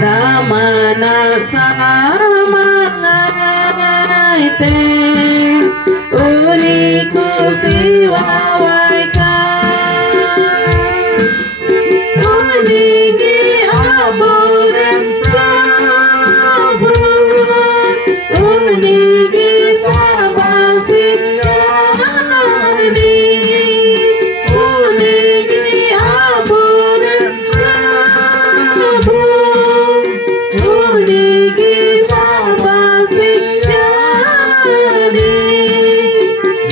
Namanak samangaitin uli ko siwaway ka unigi aboren Prabhu unigi sabasikyani unigi aboren Prabhu unigi sabasikyani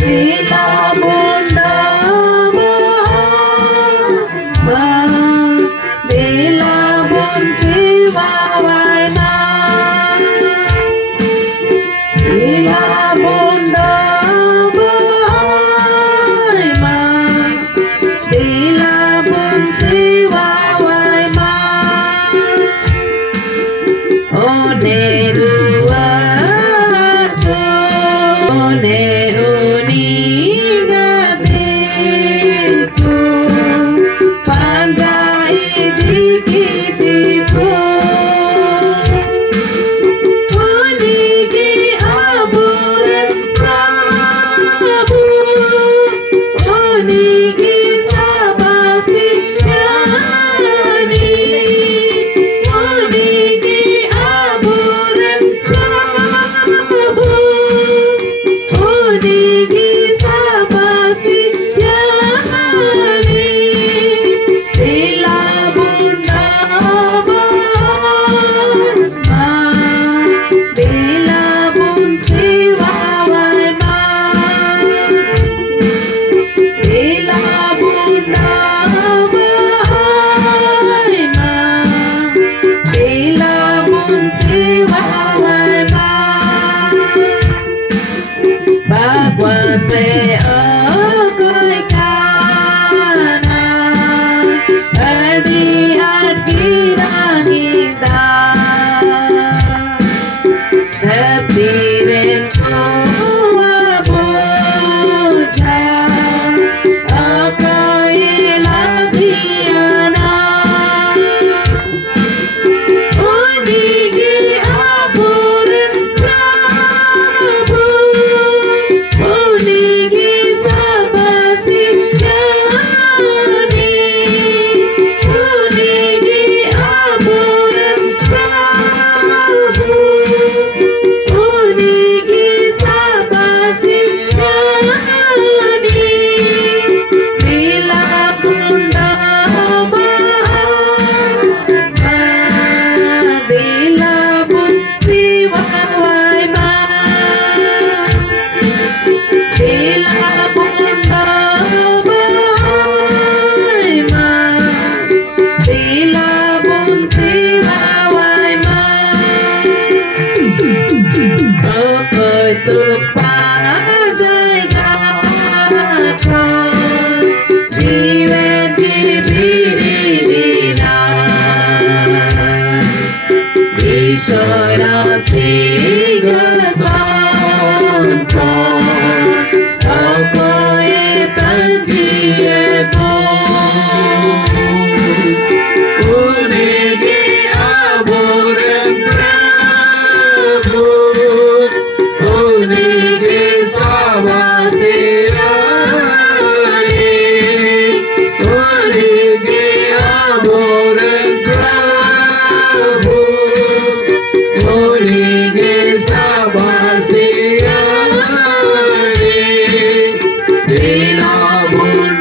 Lila bunda Bila bun siwaway na Bila bunda Bila bun siwaway ma One ruwaso One unigatiku Panjai dikitiku Unigi aboren Prabhu Unigi sabasikyani Unigi aboren Prabhu Unigi sabasikyani Bila bunda Bila bun siwaway ma Bila bunda Bila bun siwaway ma Bagwate ako'y kana Erdi at kinangita Natirin ko mabuta Ako'y nagiyana Unigi aboren Prabhu Unigi sabasikyani Unigi aboren Prabhu Unigi sabasikyani Bila bunda Bila bun siwaway ma Bila bunda Bila bun siwaway ma Ako'y tupajay gako Jiwen dibinilina Isyo'y nasigasan ko Ako'y tangkiyin mo Unigi aboren Prabhu Unigi sabasikyani Unigi aboren Prabhu Unigi sabasikyani Bila bunda